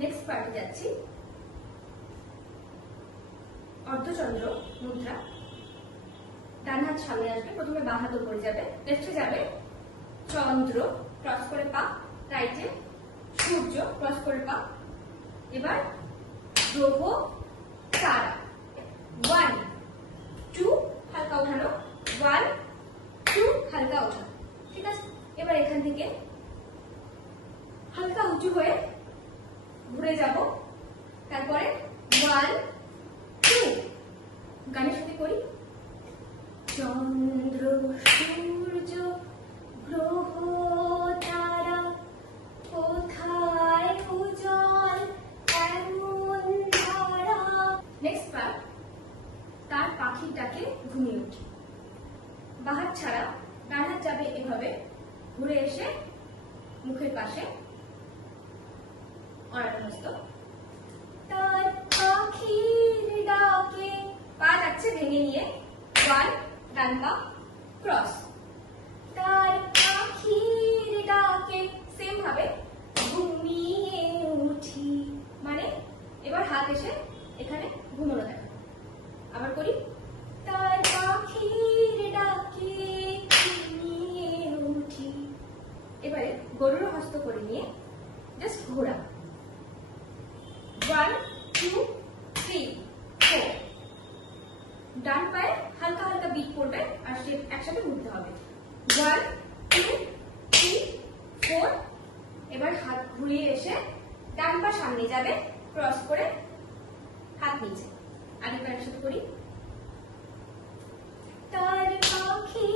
Next পার্টে যাচ্ছি। অর্ধচন্দ্র মুদ্রা। ডান হাত সামনে আসবে, প্রথমে বাঁ হাত উপরে যাবে, লেফটে যাবে চন্দ্র, ক্রস করে পা, রাইটে সূর্য, ক্রস করে পা। এবার গ্রহ, তারা। 1 2 হালকা ওঠানো, 1 2 হালকা ওঠানো, ঠিক আছে। এবার এখান থেকে হালকা উঁচু হয়ে ঘুরে যাব, তারপরে 1 2 গানের সাথে করি। চন্দ্র সূর্য গ্রহ তারা কোথায় উজ্জ্বল এমন ধারা। নেক্সট পার্ট, তার পাখির ডাকে ঘুমিয়ে উঠি। বাঁ হাত ছাড়া, ডান হাত যাবে এভাবে, ঘুরে এসে মুখের পাশে অনাহস্ত। তার পাখির ডাকে, পা যাচ্ছে ভেঙে নিয়ে, 1 ডান পা ক্রস। তার পাখির ডাকে সেম ভাবে ঘুমিয়ে উঠি, মানে এবার হাত এসে এখানে ঘুমানো দেখা। আবার করি। তার পাখির ডাকে ঘুমিয়ে উঠি। এবারে গরুর হস্ত করে নিয়ে জাস্ট ঘোরা, 1 2 3 4। ডান পায়ে হালকা হালকা বিট পড়বে আর সে একসাথে ঘুরতে হবে, 1 2 3 4। এবার হাত ঘুরিয়ে এসে ডান পা সামনে যাবে, ক্রস করে হাত নিচে। আরেকবার একসাথে করি। তার পাখি